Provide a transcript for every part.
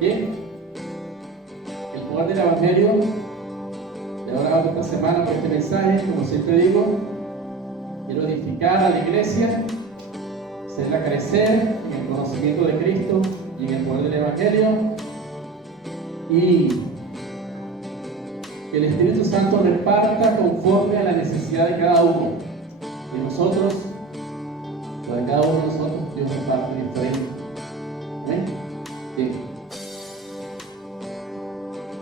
Bien, el poder del Evangelio. He orado esta semana por este mensaje. Como siempre digo, quiero edificar a la iglesia, hacerla crecer en el conocimiento de Cristo y en el poder del Evangelio, y que el Espíritu Santo reparta conforme a la necesidad de cada uno de nosotros. O de cada uno de nosotros, Dios reparte diferente. ¿Amén? Bien.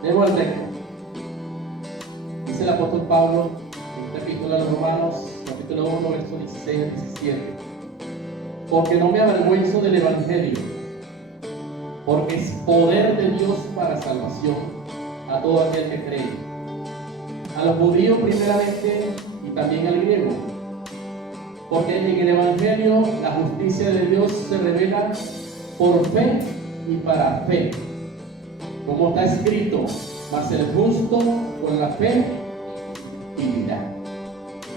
Debo al texto. Dice el apóstol Pablo en esta epístola a los Romanos, capítulo 1, versos 16 al 17. Porque no me avergüenzo del Evangelio, porque es poder de Dios para salvación a todo aquel que cree, a los judíos primeramente y también al griego. Porque en el Evangelio la justicia de Dios se revela por fe y para fe, como está escrito: mas el justo con la fe vivirá.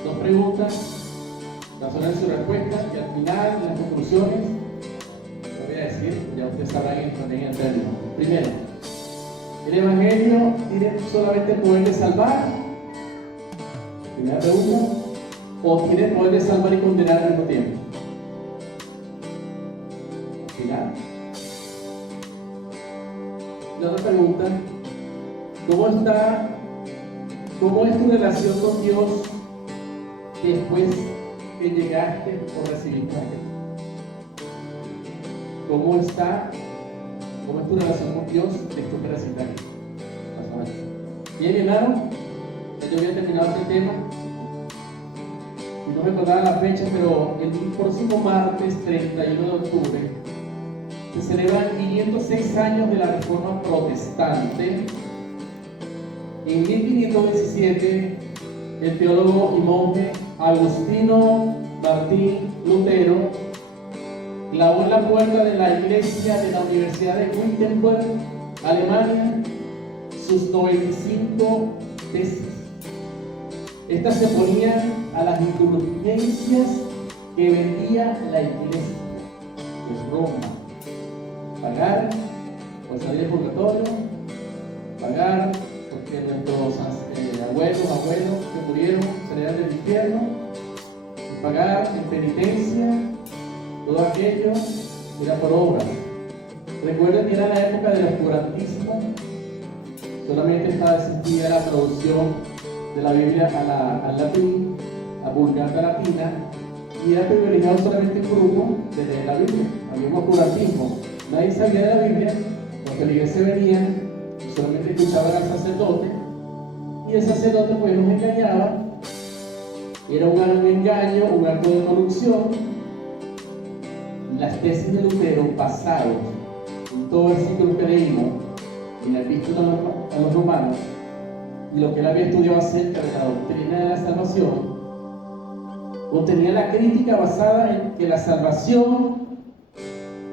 Dos preguntas, razonen su respuesta, y al final, en las conclusiones, lo voy a decir, ya ustedes sabrán también el término. Primero, ¿el Evangelio tiene solamente el poder de salvar? Primera pregunta. ¿O tiene el poder de salvar y condenar al mismo tiempo? Al final. La otra pregunta: ¿cómo es tu relación con Dios después que llegaste o recibiste a Cristo? ¿Cómo es tu relación con Dios después que recibiste a Cristo? Bien, hermano, yo había terminado este tema y no recordaba la fecha, pero el próximo martes 31 de octubre se celebran 506 años de la Reforma Protestante. En 1517, el teólogo y monje Agustino Martín Lutero clavó en la puerta de la iglesia de la Universidad de Wittenberg, Alemania, sus 95 tesis. Estas se ponían a las indulgencias que vendía la iglesia de Roma: pagar por salir del purgatorio, pagar porque nuestros abuelos que murieron salieran del infierno, y pagar en penitencia. Todo aquello era por obras. Recuerden que era la época del oscurantismo. Solamente estaba existía la traducción de la Biblia al latín, a Vulgata Latina, y era privilegiado solamente un grupo de leer la Biblia. Había un oscurantismo. Nadie sabía de la Biblia, porque la iglesia venía, solamente escuchaban al sacerdote, y el sacerdote pues nos engañaba. Era un engaño, un acto de corrupción. Las tesis de Lutero, basadas en todo el versículo que leímos en la epístola a los Romanos, y lo que él había estudiado acerca de la doctrina de la salvación, contenía la crítica basada en que la salvación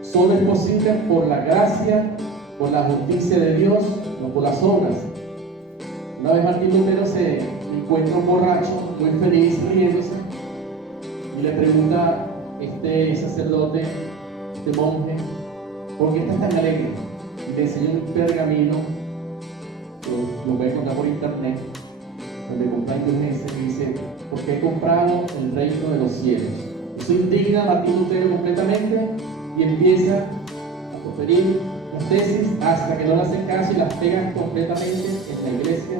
solo es posible por la gracia, por la justicia de Dios, no por las obras. Una vez Martín Lutero se encuentra un borracho, muy feliz, riéndose, y le pregunta este sacerdote, este monje: ¿por qué estás tan alegre? Y le enseña un pergamino, lo voy a encontrar por internet, donde compra indulgencias, y dice: porque he comprado el reino de los cielos. Eso indigna a Martín Lutero completamente, y empieza a proferir las tesis hasta que no le hacen caso y las pegan completamente en la iglesia,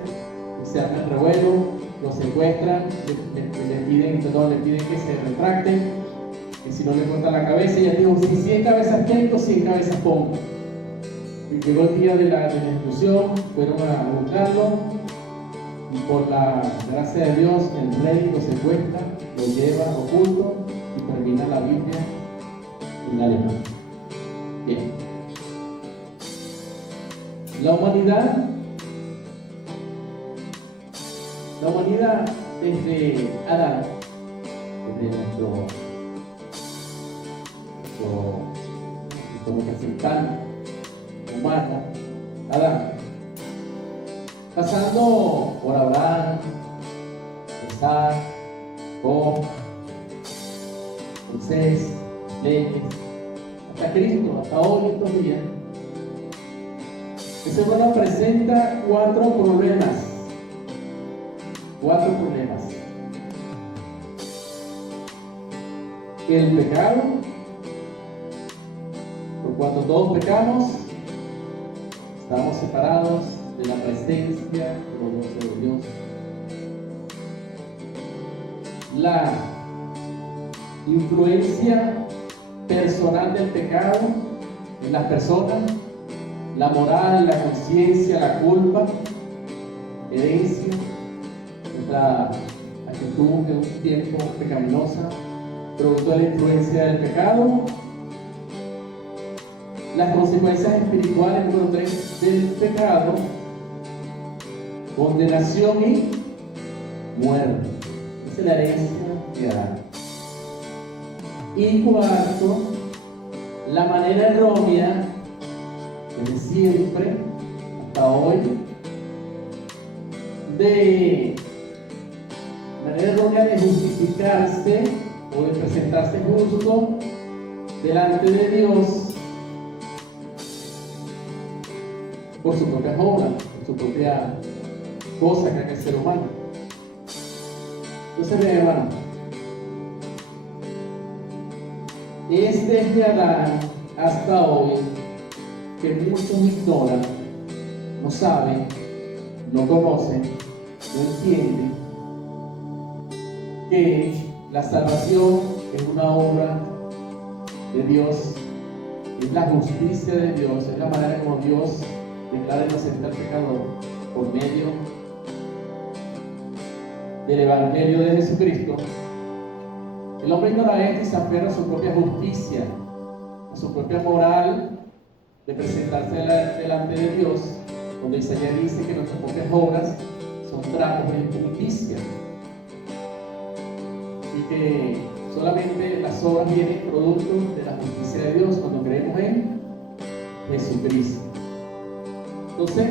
y se arma el revuelo, lo secuestran, le piden que se retracten, y si no le cortan la cabeza. Y ella dijo: si 100 cabezas tengo, 100 cabezas pongo. Y llegó el día de la ejecución, fueron a buscarlo, y por la gracia de Dios el rey lo secuestra, lo lleva oculto y termina la Biblia en alemán. Bien. La humanidad desde Adán, desde nuestro representante humano, Adán, pasando por Abraham, Isaac, Job, Moisés, leyes, hasta Cristo, hasta hoy, estos días, Ese hermano presenta cuatro problemas. Cuatro problemas. El pecado, por cuanto todos pecamos, estamos separados de la presencia de Dios. La influencia personal del pecado en las personas, la moral, la conciencia, la culpa, herencia, nuestra actitud de un tiempo pecaminosa, producto de la influencia del pecado, las consecuencias espirituales, número 3, del pecado, condenación y muerte. Esa es la herencia de Adán. Y cuarto, la manera errónea, desde siempre hasta hoy, de manera errónea de justificarse o de presentarse justo delante de Dios por su propia obra, por su propia cosa que haga el ser humano. Entonces, mi hermano, es desde Adán hasta hoy que muchos ignoran, no saben, no conocen, no entienden que la salvación es una obra de Dios, es la justicia de Dios, es la manera como Dios declara inocente al pecador por medio del Evangelio de Jesucristo. El hombre ignora esto y se aferra a su propia justicia, a su propia moral de presentarse delante de Dios, donde Isaías dice que nuestras propias obras son trapos de injusticia y que solamente las obras vienen producto de la justicia de Dios cuando creemos en Jesucristo. Entonces,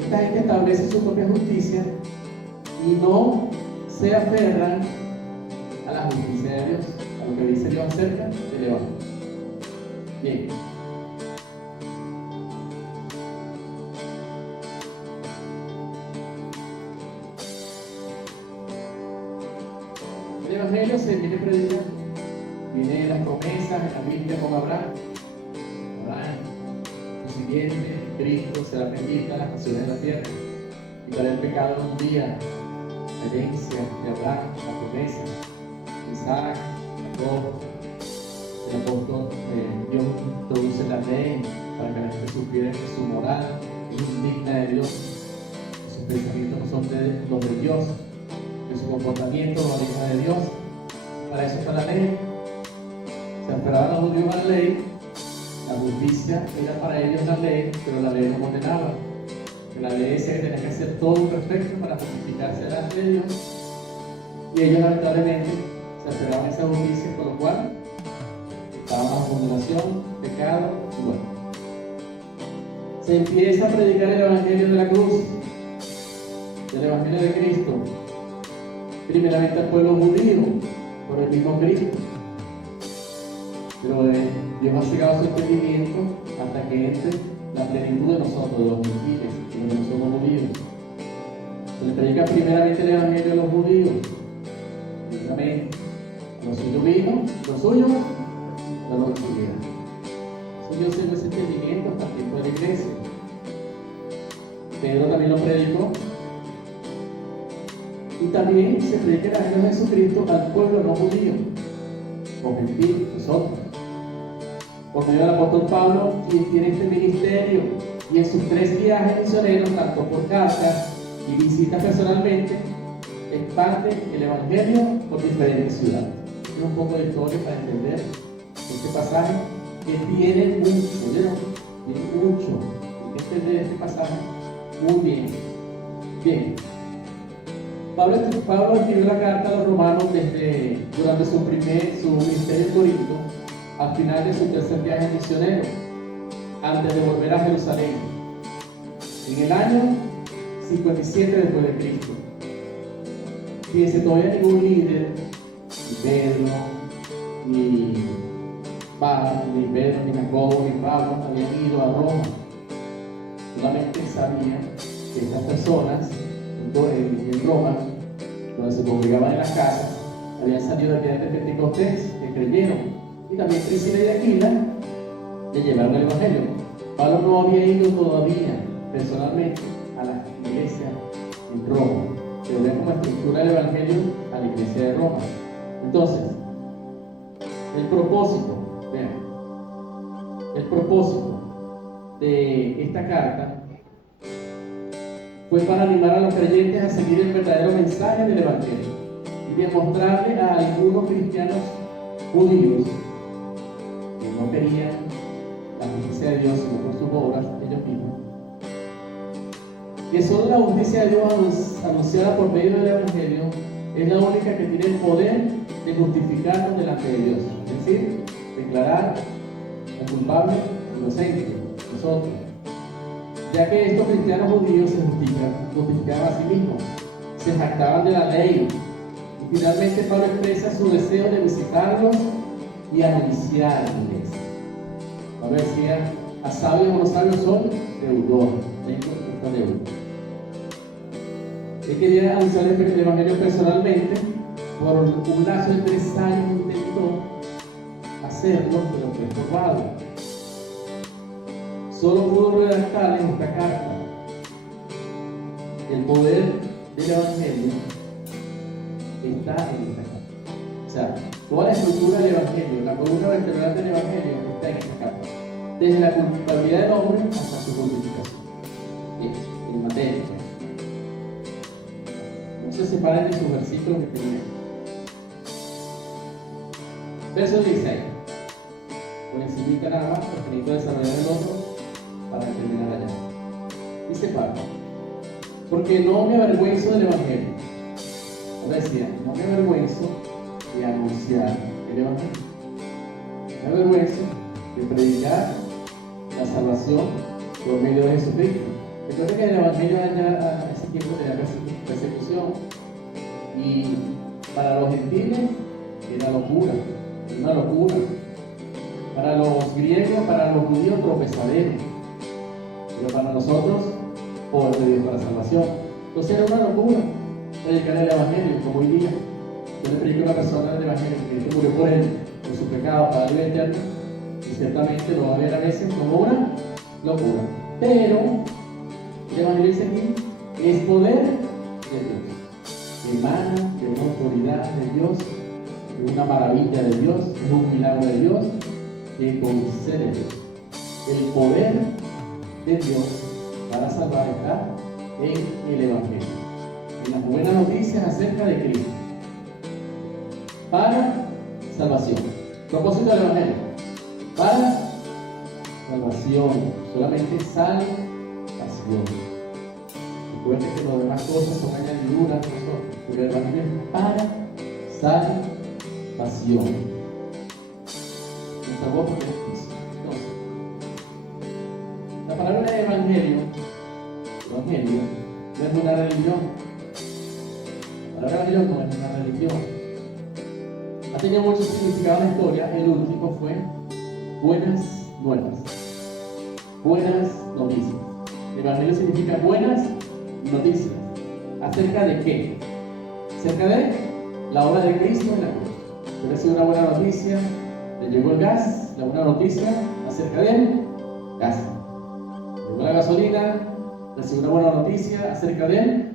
esta gente establece su propia justicia y no se aferran a la justicia de Dios, a lo que dice Dios acerca del Evangelio. Bien. El Evangelio se viene predicando, viene las promesas en la Biblia con Abraham. Lo siguiente, Cristo será bendita en las naciones de la tierra, quitará el pecado en un día, la herencia de Abraham, la promesa, Isaac, Jacob, el apóstol, Dios introduce la ley para que la gente supiera que su moral es indigna de Dios, que sus pensamientos no son los de Dios, que su comportamiento no es de Dios. Para eso está la ley. Se esperaban los judíos a la ley. La justicia era para ellos la ley, pero la ley no condenaba. La ley decía que tenía que hacer todo perfecto para justificarse delante de Dios. Y ellos lamentablemente se esperaban esa justicia, por lo cual estaban bajo condenación, pecado y bueno. Se empieza a predicar el Evangelio de la cruz, del Evangelio de Cristo, primeramente al pueblo judío, por el mismo Cristo. Pero Dios ha cegado su entendimiento hasta que entre la plenitud de nosotros, de los gentiles, de los que no somos judíos. Se le predica primeramente el Evangelio a los judíos, primeramente. Los suyos vino, los suyos no lo recibieron. Eso Dios cegó ese entendimiento hasta el tiempo de la iglesia. Pedro también lo predicó. Y también se predica el Evangelio de Jesucristo al pueblo no judío, o gentil, nosotros. Por medio del apóstol Pablo, quien tiene este ministerio, y en sus 3 viajes misioneros, tanto por cartas y visitas personalmente, expande el Evangelio por diferentes ciudades. Es un poco de historia para entender este pasaje que tiene mucho, tiene mucho. Hay que entender este pasaje muy bien. Bien. Pablo escribió la carta a los romanos durante su ministerio en Corinto, al final de su 3er viaje misionero, antes de volver a Jerusalén, en el año 57 después de Cristo. Fíjense, todavía ningún líder, ni Pedro, ni Pedro, ni Jacobo, ni Pablo habían ido a Roma. solamente sabían que estas personas en Roma, donde se congregaban en las casas, habían salido del día de Pentecostés, que creyeron, y también Priscila y de Aquila le llevaron el Evangelio. Pablo no había ido todavía personalmente a la iglesia en Roma, pero vean como estructura el Evangelio a la iglesia de Roma. Entonces, el propósito de esta carta fue para animar a los creyentes a seguir el verdadero mensaje del Evangelio y demostrarle a algunos cristianos judíos que no querían la justicia de Dios sino por sus obras ellos mismos, que solo la justicia de Dios anunciada por medio del Evangelio es la única que tiene el poder de justificarnos delante de Dios, es decir, declarar al culpable inocente, nosotros, ya que estos cristianos judíos se justificaban a sí mismos, se jactaban de la ley, y finalmente Pablo expresa su deseo de visitarlos y anunciarles. Pablo decía, a sabios o no sabios son deudores, él quería anunciar el Evangelio personalmente. Por un lazo de 3 años intentó hacerlo, pero fue estorbado. Solo pudo redactar en esta carta. El poder del Evangelio está en esta carta. O sea, toda la estructura del Evangelio, la columna vertebral del Evangelio está en esta carta. Desde la culpabilidad del hombre hasta su justificación. En materia. No se separen de sus versículos que tenían. Verso 16. Por encima nada más, porque necesito desarrollar el otro para terminar allá. Dice Pablo, porque no me avergüenzo del Evangelio. Ahora decía, no me avergüenzo de anunciar el Evangelio. Me avergüenzo de predicar la salvación por medio de Jesucristo. Recuerda que el Evangelio allá a ese tiempo tenía persecución, y para los gentiles era locura, una locura. Para los griegos, para los judíos, tropezadero, pero para nosotros, poder de Dios para salvación. Entonces era una locura predicar el Evangelio, como hoy día. Yo le predico a una persona el Evangelio que Cristo murió por él, por su pecado, para la vida eterna, y ciertamente lo va a ver a veces como una locura. Pero el Evangelio dice aquí, es poder de Dios, emana de una autoridad de Dios, de una maravilla de Dios, es un milagro de Dios que concede Dios. El poder de Dios para salvar está en el Evangelio, en las buenas noticias acerca de Cristo, para salvación. Propósito del Evangelio, para salvación, solamente salvación. Recuerden que las demás cosas son añadiduras, pero el Evangelio es para salvación. Nuestra voz por Cristo. Entonces, la palabra evangelio no es una religión. La palabra evangelio no es una religión. Ha tenido mucho significado en la historia. El último fue buenas nuevas, buenas noticias. El evangelio significa buenas noticias. ¿Acerca de qué? Acerca de la obra de Cristo en la cruz. Debe ser una buena noticia. Le llegó el gas, la buena noticia acerca del gas. Llegó la gasolina, recibió una buena noticia acerca de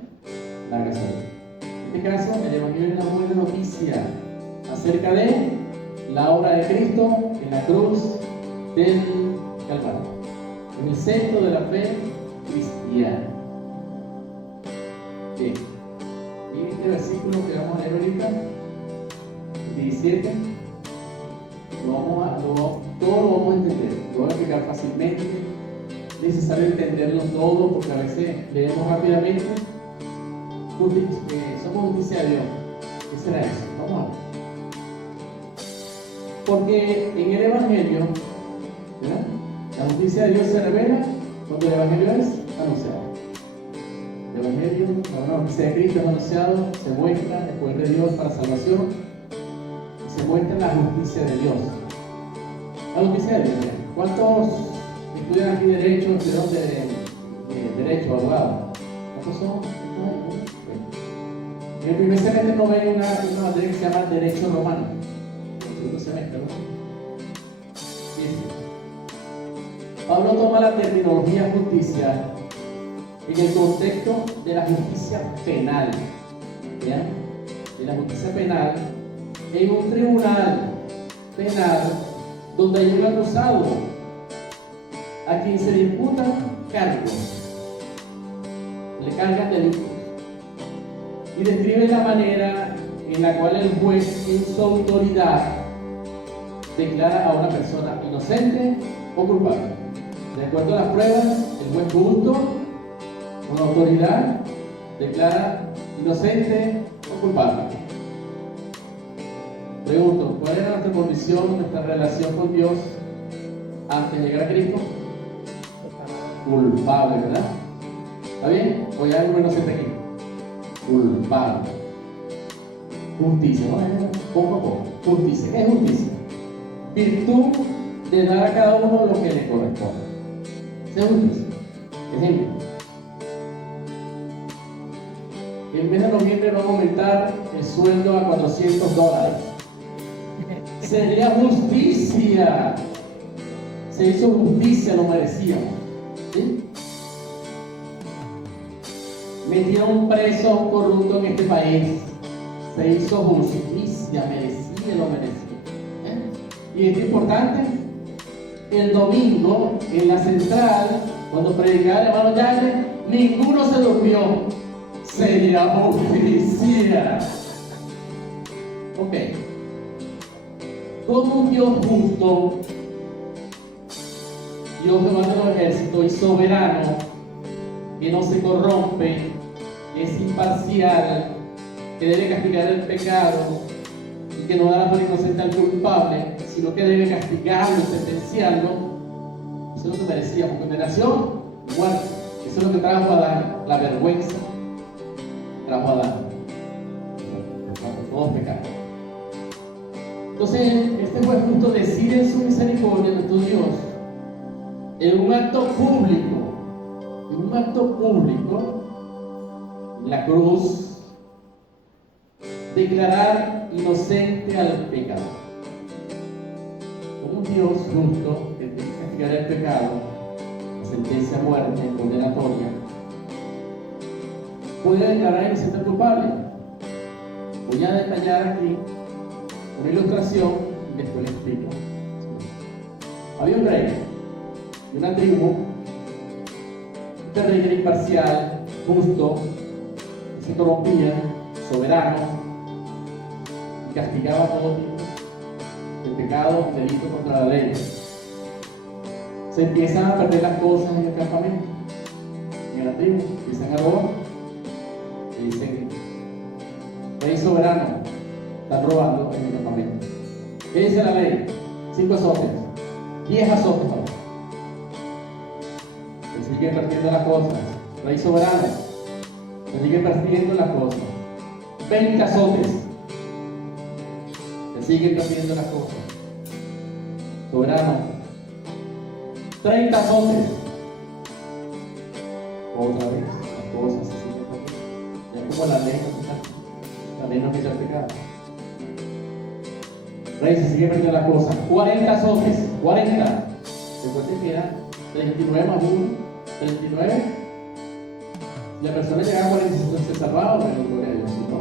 la gasolina. En este caso, el Evangelio es una buena noticia acerca de la obra de Cristo en la cruz del Calvario, en el centro de la fe cristiana. Bien, y este versículo que vamos a leer ahorita, 17, todo lo vamos a entender, lo voy a explicar fácilmente. Es necesario entenderlo todo porque a veces leemos rápidamente. Somos justicia de Dios. ¿Qué será eso? Vamos a ver. Porque en el Evangelio, ¿verdad?, la justicia de Dios se revela cuando el Evangelio es anunciado. El Evangelio, la justicia de Cristo es anunciado, se muestra el poder de Dios para salvación, y se muestra la justicia de Dios. La justicia de Dios. ¿Cuántos estudian aquí derecho, de derecho, abogado. ¿Cuántos son? En el primer semestre no ven una materia que se llama Derecho Romano. En el segundo semestre, ¿no? Sí, sí. Pablo toma la terminología justicia en el contexto de la justicia penal. ¿Ya? De la justicia penal en un tribunal penal donde hay un acusado a quien se le imputan cargos, le cargan delitos, y describe la manera en la cual el juez en su autoridad declara a una persona inocente o culpable. De acuerdo a las pruebas, el juez justo con autoridad declara inocente o culpable. Pregunto, ¿cuál era nuestra condición, nuestra relación con Dios antes de llegar a Cristo? Culpable, ¿verdad? ¿Está bien? ¿O hay algo inocente aquí? Culpable. Justicia, ¿no? Poco a poco. Justicia. ¿Qué es justicia? Virtud de dar a cada uno lo que le corresponde. ¿Qué es justicia? Ejemplo. El mes de noviembre va a aumentar el sueldo a $400. Sería justicia. Se hizo justicia, lo merecíamos. ¿Sí? Metieron preso a un corrupto en este país. Se hizo justicia, merecía, lo merecía. Y es importante, el domingo en la central, cuando predicaba el hermano Yagre, ninguno se durmió. Sería justicia. Ok. Como un Dios justo, Dios Jehová de los ejércitos y soberano, que no se corrompe, que es imparcial, que debe castigar el pecado y que no dará por inocente al culpable, sino que debe castigarlo y sentenciarlo. Eso es lo que merecíamos: condenación, muerte. Eso es lo que trajo a Adán, la vergüenza. Trajo a Adán. Todos pecados. Entonces, este juez justo decide en su misericordia, nuestro Dios, en un acto público, la cruz, declarar inocente al pecador. Como un Dios justo que tiene que castigar el pecado, la sentencia a muerte condenatoria, puede declarar inocente al culpable. Voy a detallar aquí una ilustración y después les explico. Había un rey de una tribu. Este rey era imparcial, justo, se corrompía, soberano, y castigaba todo tipo de pecado y delito contra la ley. Se empiezan a perder las cosas en el campamento, en la tribu, empiezan a robar y dicen: rey soberano, están robando en el campamento. ¿Qué dice la ley? 5 azotes, 10 azotes. Se siguen perdiendo las cosas. Rey soberano, se siguen perdiendo las cosas. 20 azotes, se siguen perdiendo las cosas. Soberano, 30 azotes. Otra vez, las cosas se siguen perdiendo. Ya como la ley no quita el pecado. Rey, se sigue perdiendo las cosas. 40 azotes, 40. Recuerden que era 39 más 1, 39. Si la persona llegaba a 45, se salvaba, pero gloria a Dios, si no.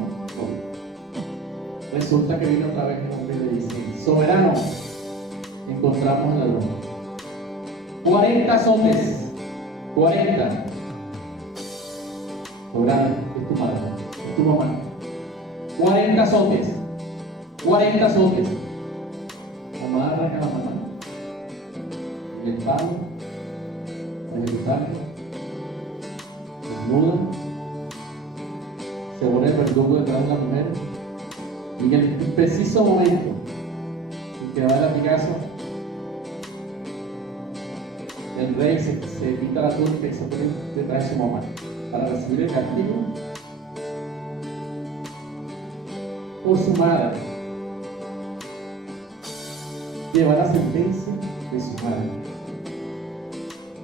Resulta que viene otra vez el hombre y le dice: soberano, encontramos el ladrón. 40 azotes, 40. Soberano, es tu madre, es tu mamá. 40 azotes, 40 azotes. Amarran a la mamá, el palo, el ejecutarlo, desnuda, se pone el verdugo detrás de la mujer, y en el preciso momento en que va el latigazo, el rey se quita la túnica y se pone detrás de su mamá para recibir el castigo por su madre. Lleva la sentencia de su madre,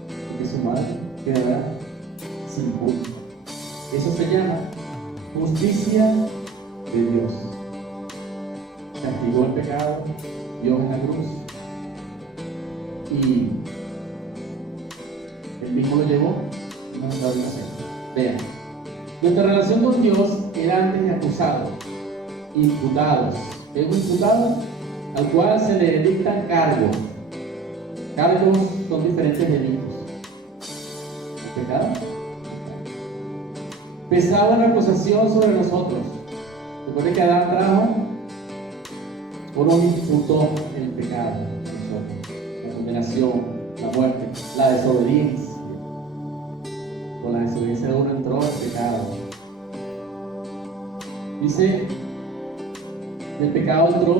y que su madre quedará sin culpa. Eso se llama justicia de Dios. Castigó el pecado, Dios en la cruz, y Él mismo lo llevó y nos da una cena. Vean, nuestra relación con Dios era antes de acusados, imputados. Es un imputado al cual se le dictan cargos. Cargos son diferentes delitos. ¿El pecado? Pesaba una acusación sobre nosotros. Recuerden que Adán trajo o nos imputó el pecado a nosotros, la condenación, la muerte, la desobediencia. Con la desobediencia de uno entró el pecado. Dice, el pecado entró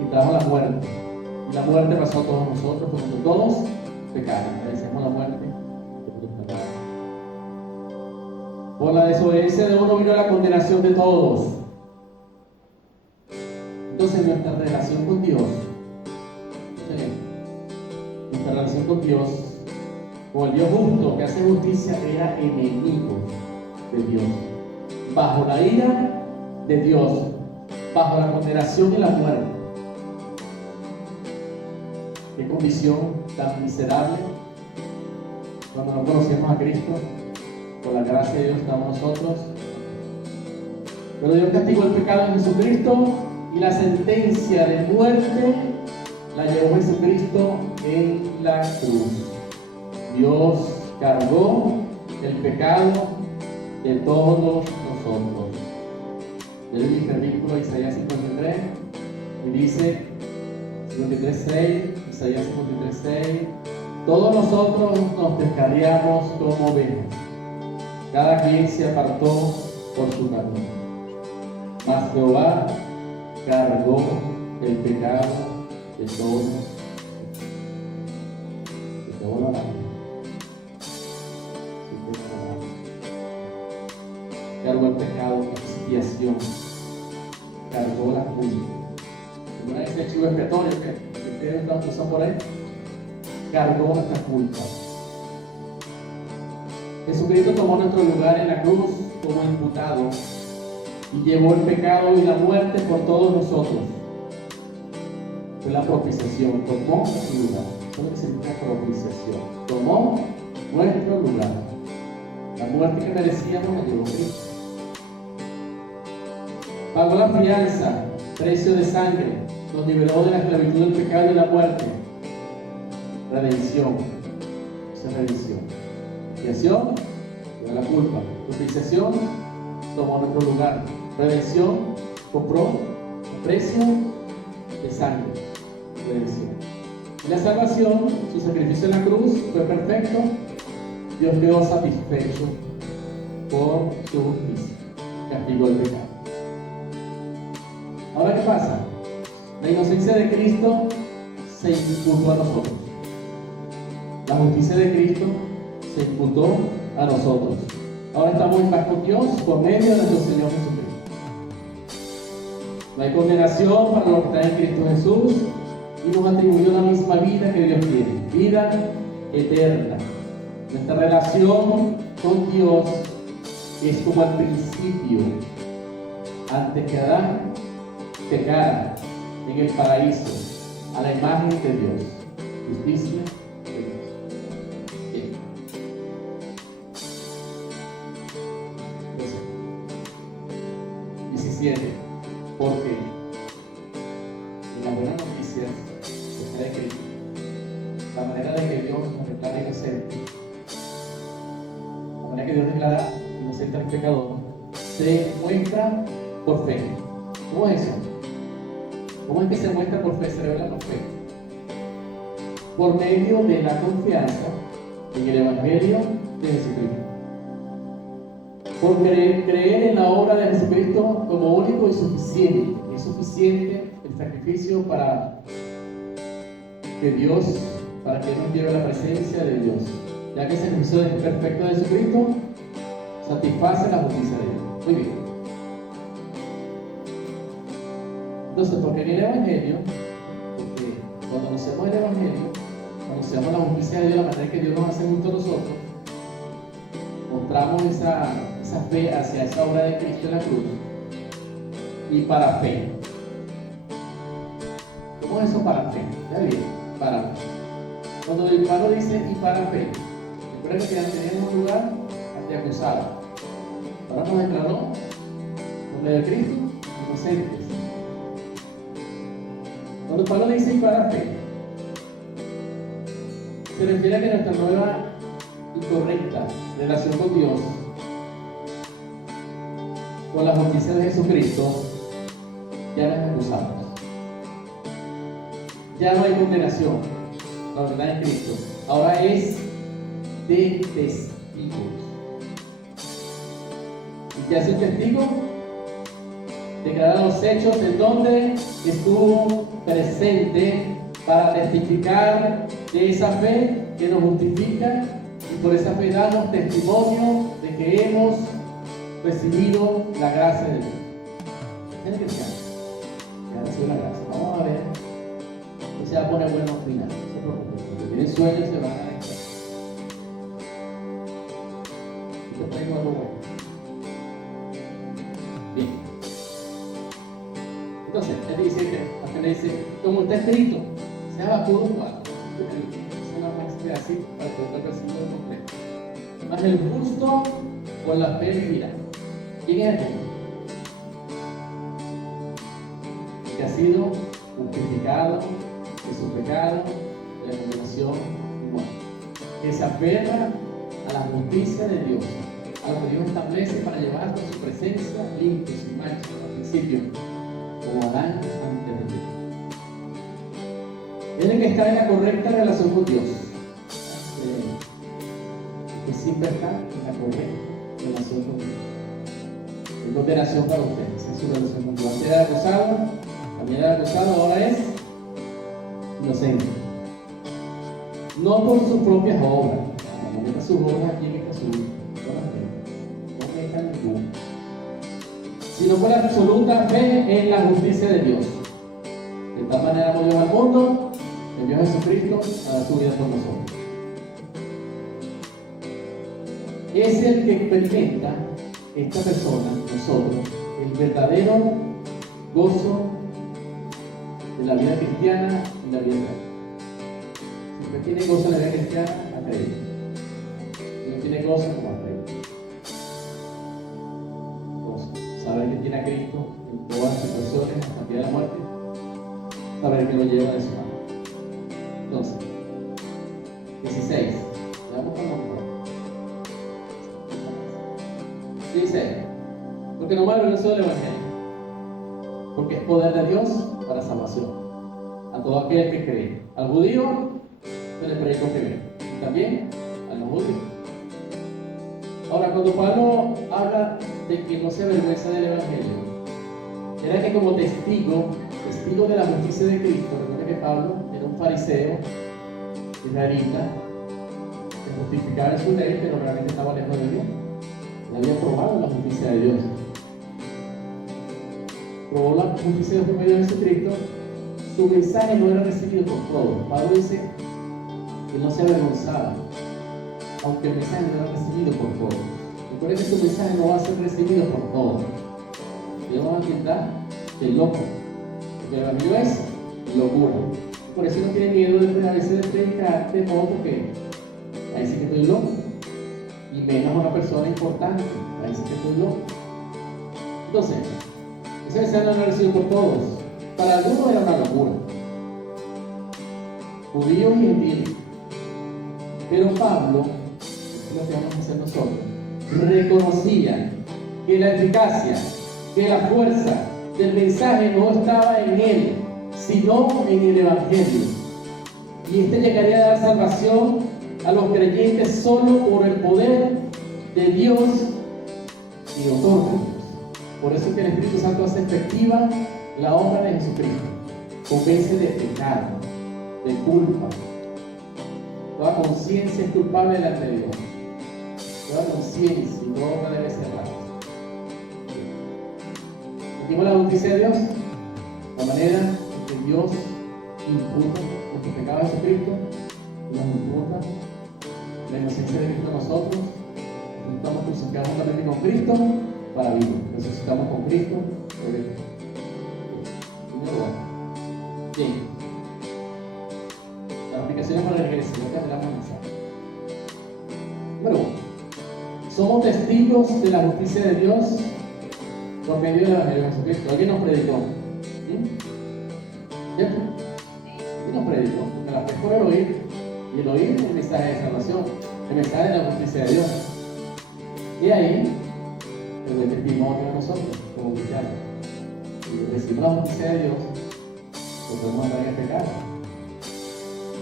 y trajo la muerte. Y la muerte pasó a todos nosotros, porque todos pecaron. Merecemos la muerte. Por la desobediencia de uno vino la condenación de todos. Entonces nuestra relación con Dios, con el Dios justo que hace justicia, era enemigo de Dios, bajo la ira de Dios, bajo la condenación y la muerte. Qué condición tan miserable cuando no conocemos a Cristo. Por la gracia de Dios estamos nosotros. Pero Dios castigó el pecado en Jesucristo, y la sentencia de muerte la llevó Jesucristo en la cruz. Dios cargó el pecado de todos nosotros. Yo leí el versículo de Isaías 53 y dice 53:6, Isaías 53:6: todos nosotros nos descarriamos como ovejas, cada quien se apartó por su camino, mas Jehová cargó el pecado de todos la vida. Cargó el pecado, la expiación, cargó la culpa. Como era este chivo expiatorio que ustedes están pasando por ahí, cargó nuestra culpa. Jesucristo tomó nuestro lugar en la cruz como imputado y llevó el pecado y la muerte por todos nosotros. Fue la propiciación, tomó su lugar. Eso es lo que significa propiciación. Tomó nuestro lugar. La muerte que merecíamos la llevó Cristo. Pagó la fianza, precio de sangre, nos liberó de la esclavitud del pecado y la muerte. Redención. Esa es redención. Expiación, lleva la culpa. Propiciación, tomó nuestro lugar. Redención, compró el precio de sangre. Redención. Y la salvación, su sacrificio en la cruz fue perfecto. Dios quedó satisfecho por su justicia. Castigó el pecado. Ahora, ¿qué pasa? La inocencia de Cristo se imputó a nosotros. La justicia de Cristo se imputó a nosotros. Ahora estamos en paz con Dios por medio de nuestro Señor Jesucristo. No hay condenación para los que están en Cristo Jesús, y nos atribuyó la misma vida que Dios tiene, vida eterna. Nuestra relación con Dios es como al principio, antes que Adán pecara en el paraíso a la imagen de Dios. Justicia de Dios. Bien. Entonces, 17. Porque en las buenas noticias de Cristo, la manera de que Dios nos declara inocente, la manera que Dios declara inocente al pecador, se muestra por fe. ¿Cómo es eso? ¿Cómo es que se muestra por fe? Se revela por fe. Por medio de la confianza en el Evangelio de Jesucristo. Por creer en la obra de Jesucristo como único y suficiente. Es suficiente el sacrificio para que Dios, para que nos lleve la presencia de Dios, ya que el sacrificio perfecto de Jesucristo satisface la justicia de Dios. Muy bien. Entonces, ¿por qué en el Evangelio? Porque cuando conocemos el Evangelio, conocemos la justicia de Dios, la manera que Dios nos hace justo a nosotros, llevamos esa fe hacia esa obra de Cristo en la cruz. Y para fe. ¿Cómo es eso para fe? Ya bien, para fe. Cuando el Pablo dice y para fe, recuerda que teníamos un lugar ante acusado. Ahora nos declaró, por medio de Cristo, inocentes. Cuando Pablo dice y para fe, se refiere a que nuestra nueva y correcta relación con Dios, con la justicia de Jesucristo, ya no es acusamos. Ya no hay condenación, la verdad en Cristo. Ahora es de testigos. ¿Y qué hace el testigo? Declarar los hechos de donde estuvo presente para testificar de esa fe que nos justifica, y por esa fe damos testimonio de que hemos recibido la gracia de Dios. ¿Quién cristiano? Que ha recibido la gracia. Vamos a ver. Se va a poner bueno al final. No se preocupen. Porque tienen sueños se van a dar. Yo traigo algo bueno. Bien. Entonces, el 17, hasta le dice, como está escrito, sea Habacuc 4. Es una frase así para que el versículo completo. Mas el justo por la fe vivirá. ¿Quién es aquel? Que ha sido justificado de su pecado, de la condenación y muerte. Que se aferra a la justicia de Dios, a lo que Dios establece para llevarnos a su presencia limpio, sin mancha, al principio, como Adán antes de Dios. Es el que está en la correcta relación con Dios. Que siempre está en la correcta relación con Dios. Es condenación para ustedes, es su relación con Dios. Antes era acusado, también era acusado, ahora es inocente. No por sus propias obras, no meta sus obras aquí en Jesús, no meta ninguna, sino por la absoluta fe en la justicia de Dios. De tal manera amó Dios al mundo, envió a Jesucristo a dar su vida por nosotros. Es el que experimenta esta persona, nosotros, el verdadero gozo de la vida cristiana y la vida real. Si usted tiene gozo en la vida cristiana, ha creído. Si no tiene gozo, no ha creído. Gozo. Saber que tiene a Cristo en todas las situaciones, hasta el día de la muerte. Saber que lo lleva de su mano. Entonces, 16. Veamos cómo. Dice, porque no me avergüenzo del Evangelio, porque es poder de Dios para salvación a todo aquel que cree. Al judío se le predicó primero, y también a los judíos. Ahora, cuando Pablo habla de que no se avergüenza del Evangelio, era que como testigo de la justicia de Cristo, recuerda que Pablo era un fariseo israelita que justificaba en su ley, pero realmente estaba lejos de Dios. Había probado la justicia de Dios. Probó la justicia de Dios por medio de Jesucristo. Su mensaje no era recibido por todos. Pablo dice que no se avergonzaba, aunque el mensaje no era recibido por todos. Recuerden que su mensaje no va a ser recibido por todos. Dios va a quitar el loco. Porque el evangelio es locura. Por eso no tiene miedo de a veces de predicar de modo que ahí sí que estoy loco. Y menos a una persona importante, ahí sí que estoy loco. Entonces, ese mensaje no era recibido por todos. Para algunos era una locura, judíos y gentiles. Pero Pablo, es lo que vamos a hacer nosotros, reconocía que la eficacia, que la fuerza del mensaje no estaba en él, sino en el Evangelio. Y este llegaría a dar salvación a los creyentes solo por el poder de Dios y otorga Dios. Por eso es que el Espíritu Santo hace efectiva la obra de Jesucristo. Convence de pecado, de culpa. Toda conciencia es culpable delante de Dios. Toda conciencia y toda obra debe cerrar. ¿Sentimos la justicia de Dios? La manera en que Dios imputa nuestro pecado a Jesucristo, nos imputa la inocencia de Cristo a nosotros, estamos crucificados juntamente con Cristo para vivir. Resucitamos con Cristo. Primero, bueno. Bien. Las aplicaciones para la iglesia, ya te hablamos de mensaje. Número 1. Somos testigos de la justicia de Dios por medio del Evangelio de Jesucristo. Alguien nos predicó. ¿Cierto? ¿Quién nos predicó? Porque la fe fue el oír, y el oír es el mensaje de salvación, el mensaje de la justicia de Dios. Y ahí, el buen testimonio de nosotros, como cristianos. Si recibimos la justicia de Dios, pues podemos andar en el pecado.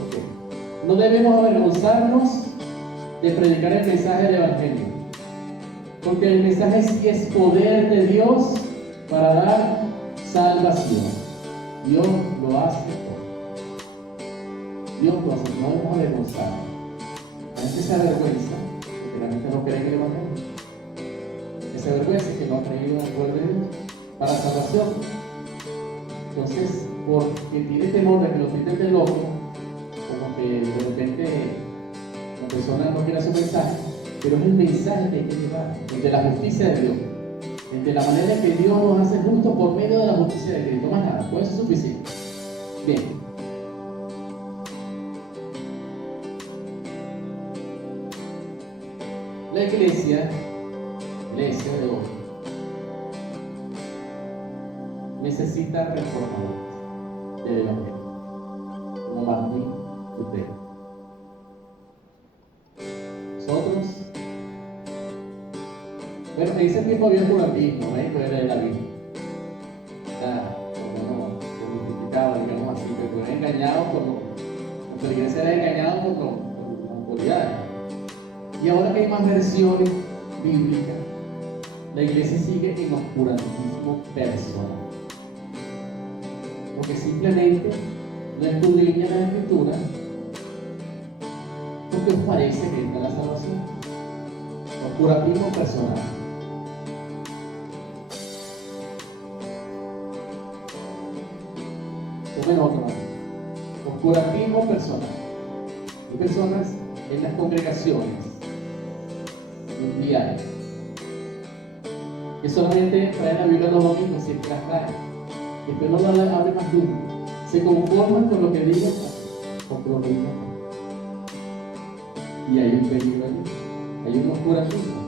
Okay. No debemos avergonzarnos de predicar el mensaje del Evangelio, porque el mensaje sí es poder de Dios para dar salvación. Dios lo hace todo. Dios lo hace, no debemos avergonzar. La gente se avergüenza porque la gente no cree en el Evangelio. Se avergüenza que no ha traído el poder de Dios para salvación. Entonces, porque tiene temor de que lo quiten de loco, como que de repente la persona no quiera su mensaje, pero es el mensaje que hay que llevar, el de la justicia de Dios, el de la manera en que Dios nos hace justos por medio de la justicia de Cristo. Más nada, pues eso es suficiente. Bien. La iglesia de hoy necesita reformadores del Evangelio, como Martín Lutero. Nosotros, bueno, en ese tiempo había oscurantismo, ¿eh? Que era de la Biblia. Como criticaba, digamos así, que fueron engañados por la iglesia era engañada por las autoridades. Y ahora que hay más versiones bíblicas, la iglesia sigue en oscurantismo personal, porque simplemente no escudriña la escritura porque os parece que está la salvación. Oscurantismo personal. Tomen otro. Oscurantismo personal. Hay personas en las congregaciones mundiales que solamente traen la Biblia los domingos, siempre las traen, después no la abren más nunca, se conforman con lo que digan o con lo que digan. Y hay un peligro allí, hay un oscurantismo.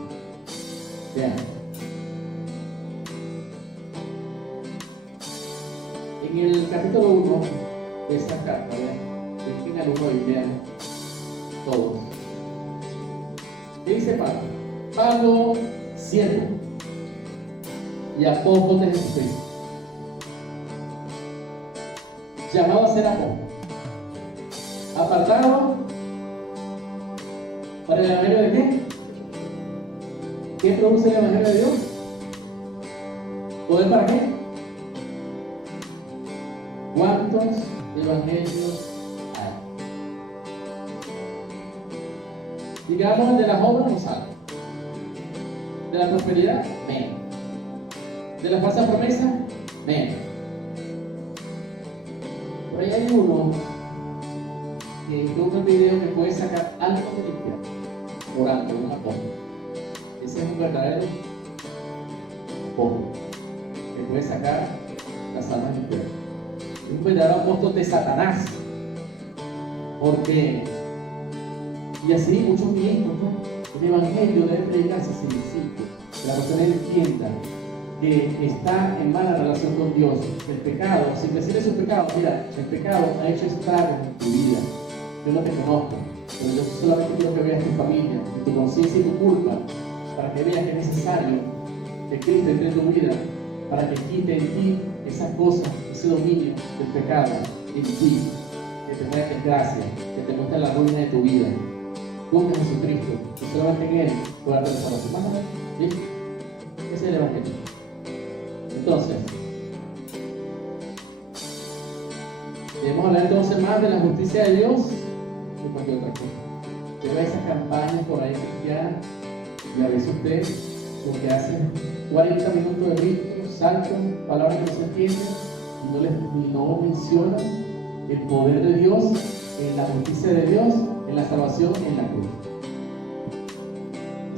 Vean, en el capítulo 1 de esta carta, vean, el 1 y vean todos. ¿Qué dice Pablo? Pablo, siervo y apóstol de Jesucristo, llamado a ser apóstol, apartado para el Evangelio de qué? ¿Qué produce el Evangelio de Dios? ¿Poder para qué? ¿Cuántos evangelios hay? Digamos, el de las obras no salva, de la prosperidad, menos. De la falsa promesa, menos. Por ahí hay uno que tuvo un video que puede sacar algo de cristiano, orando, un apóstol. Ese es un verdadero apóstol que puede sacar las almas del infierno. Es un verdadero apóstol de Satanás. Porque, y así muchos miembros, ¿no? El evangelio debe predicarse sencillo, que la persona entienda que está en mala relación con Dios. El pecado, sin decirle su pecado, mira, el pecado ha hecho estragos en tu vida. Yo no te conozco, pero yo solamente quiero que veas tu familia, tu conciencia y tu culpa, para que veas que es necesario que Cristo entre en tu vida, para que quite en ti esas cosas, ese dominio del pecado en ti, que te traiga desgracia, que te muestre la ruina de tu vida. Busca a Jesucristo, y solamente en Él puede dar salvación. ¿Sí? Ese es el Evangelio. Entonces, debemos hablar entonces más de la justicia de Dios que cualquier otra cosa. Usted ve esas campañas por ahí cristianas y a veces usted lo que hace 40 minutos de ritmo, saltan palabras que no se entienden y no mencionan el poder de Dios, en la justicia de Dios, en la salvación, en la cruz.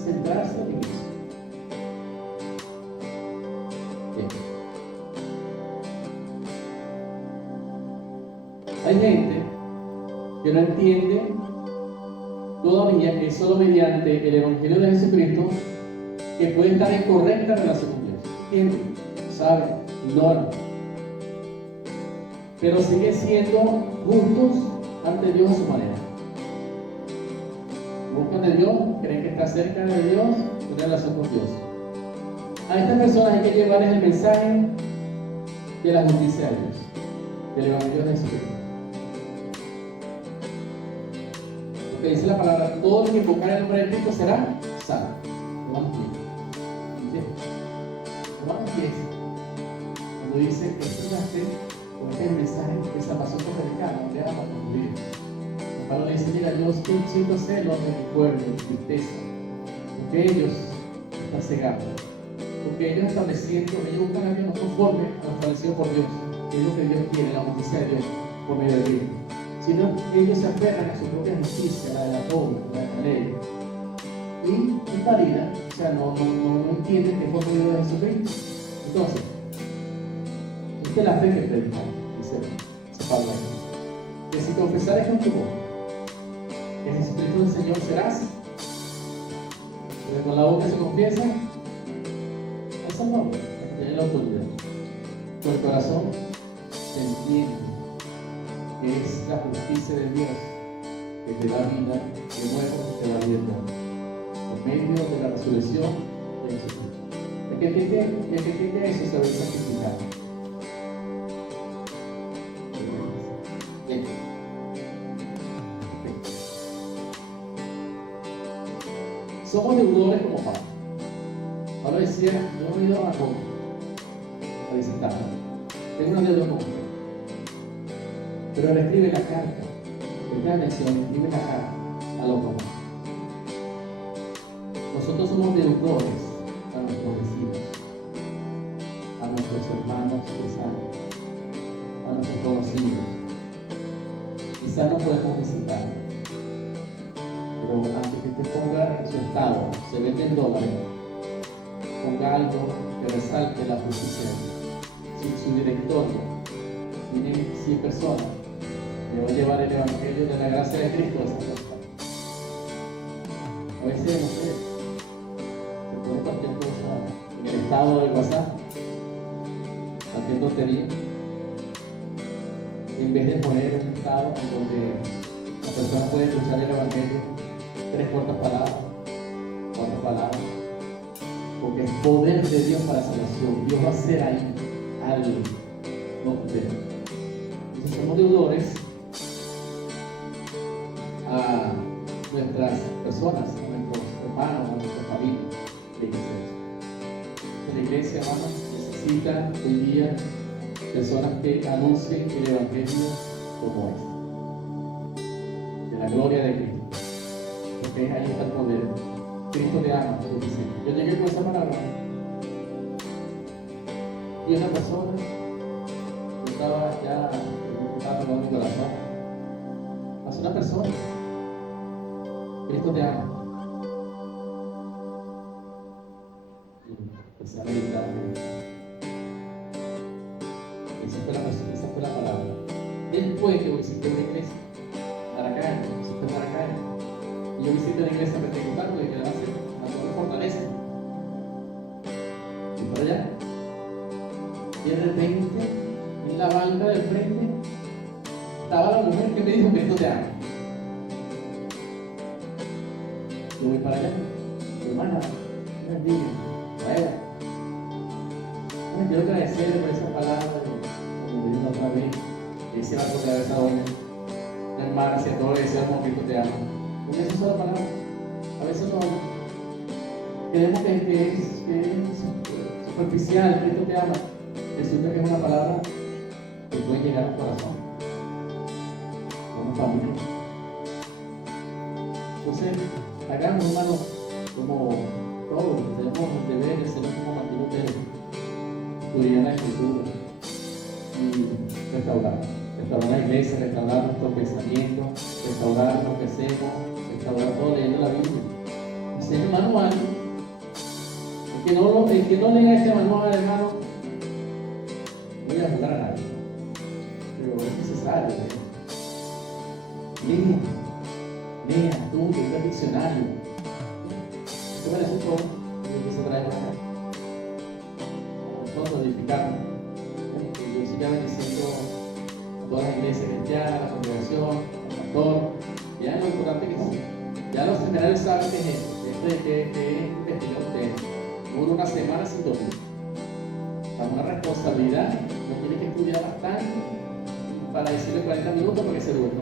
centrarse en eso. Bien. Hay gente que no entiende todavía que es solo mediante el Evangelio de Jesucristo que puede estar en correcta relación con Dios. ¿Entienden? ¿Saben? Ignoran. Pero siguen siendo justos ante Dios a su manera. Buscan de Dios, creen que está cerca de Dios, una relación con Dios. A estas personas hay que llevarles el mensaje de la justicia de Dios, del Evangelio de Jesucristo. Porque dice la palabra, todo el que invocar el nombre de Cristo será salvo. Romanos 10. Romanos 10. Cuando dice, esto es la fe, o este es el mensaje de salvación por el pecado, de ama por tu vida. Pablo le dice, mira, yo siento celos de mi pueblo, de tristeza, porque ellos están cegados, porque ellos buscan a Dios no conforme a lo establecido por Dios, que es lo que Dios quiere, la justicia de Dios por medio de Cristo, sino ellos se aferran a su propia justicia, la de la Torah, la de la ley, y invalida, o sea, no entienden que es por medio de Jesucristo. Entonces, esta es la fe que predicamos, dice Pablo, que si confesares con tu boca que Jesucristo el Señor serás, pero con la boca se confiesa, es salvado, tiene la autoridad. Con el corazón se entiende que es la justicia de Dios que te da vida, de nuevo te da vida eterna, por medio de la resurrección de Jesucristo. El que entiende eso se ve santificado. Bien. Somos deudores como Pablo. Pablo decía, yo he ido a Roma a visitarlo. Tengo una deuda con usted. Pero él escribe la carta. Esta mención escribe la carta a los romanos. Nosotros somos deudores a nuestros vecinos, a nuestros hermanos de sangre, a nuestros conocidos. Quizás no podemos visitarlos, pero antes que usted ponga en su estado, se vende en dólares, ponga algo que resalte la justicia. Si su directorio tiene 100 personas, le va a llevar el Evangelio de la gracia de Cristo a esa persona. A veces, no sé, se pone cualquier cosa en el estado del WhatsApp, cualquier tontería, en vez de poner un estado en donde la persona puede escuchar el Evangelio 3/4 palabras, 4 palabras, porque es poder de Dios para salvación. Dios va a hacer ahí algo, no usted. Entonces somos deudores a nuestras personas, a nuestros hermanos, a nuestra familia, la iglesia, hermanos, necesita hoy día personas que anuncien el Evangelio como es, de la gloria de Cristo, porque ahí está el poder. Cristo te ama, dice. Yo llegué con esa palabra y una persona, yo estaba ya tomando mi corazón, hace una persona, Cristo te ama. Y empecé a meditar. Esa fue la palabra. Después yo visité una iglesia, Maracay, visité Maracay. Y yo visité una iglesia pentecostal que quedaba cerca, la fortaleza. Y por allá. Y de repente, en la banca del frente, estaba la mujer que me dijo que esto te ama. Yo voy para allá. Hermana, bendiga, vaya. Quiero agradecerle por esa palabra, como dijo otra vez, que decía algo que esa doña, la hermana, si a todos le decíamos Cristo te ama. Con esa sola palabra, a veces no creemos que es superficial, Cristo te ama. Resulta que es una palabra que puede llegar al corazón, como familia. Entonces, hagamos, hermanos, como todos, tenemos deberes, ser como Martín Lutero, estudiar la Escritura y restaurar la iglesia, restaurar nuestro pensamiento, restaurar lo que hacemos, restaurar todo leyendo la Biblia. Este es el manual. El que no lea este manual, hermano, no voy a juzgar a nadie. Pero es necesario. Lea, tú, que es el diccionario. ¿Qué parece todo? ¿Qué se trae por acá? Nosotros edificamos. Que Dios siga bendiciendo a todas las iglesias cristianas, a la congregación, al pastor. Ya lo importante que es. Ya los seminarios saben que es esto. Que investigar ustedes. Dura una semana sin dormir. Es una responsabilidad. No tiene que estudiar bastante para decirle 40 minutos para que se duerma.